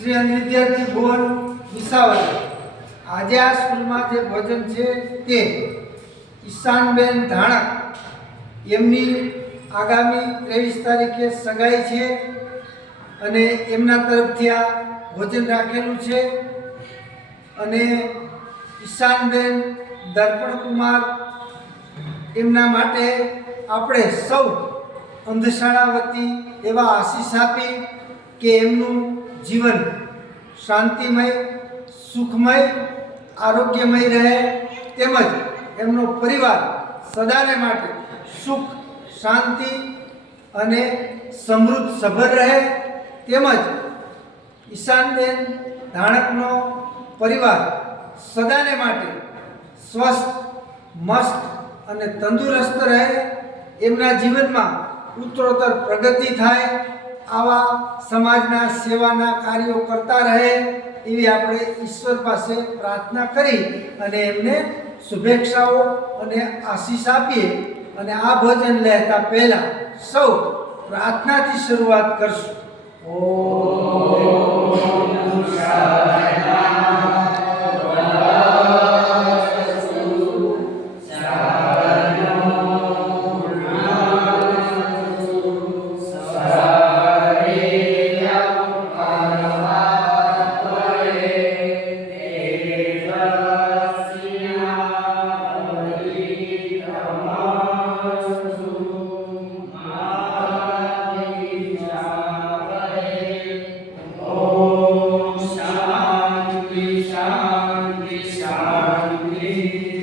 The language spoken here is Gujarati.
શ્રી વિદ્યાર્થી ભુવન વિસાવદર આજે આ સ્કૂલમાં જે ભોજન છે તે ઈશાનબેન ધાણક એમની આગામી 23 તારીખે સગાઈ છે અને એમના તરફથી આ ભોજન રાખેલું છે અને ઈશાનબેન દર્પણકુમાર એમના માટે આપણે સૌ અંધશાળા વતી એવા આશીષ આપી કે એમનું જીવન શાંતિમય સુખમય આરોગ્યમય રહે તેમજ એમનો પરિવાર સદાને માટે સુખ શાંતિ અને સમૃદ્ધ સભર રહે તેમજ ઈશાનબેન ધાણકનો પરિવાર સદાને માટે સ્વસ્થ મસ્ત અને તંદુરસ્ત રહે એમના જીવનમાં ઉત્તરોત્તર પ્રગતિ થાય આવા સમાજના સેવાના કાર્યો કરતા રહે એવી આપણે ઈશ્વર પાસે પ્રાર્થના કરી અને એમને શુભેચ્છાઓ અને આશીષ આપીએ અને આ ભોજન લેતા પહેલા સૌ પ્રાર્થનાથી શરૂઆત કરશું. ઓમ શાંતિ.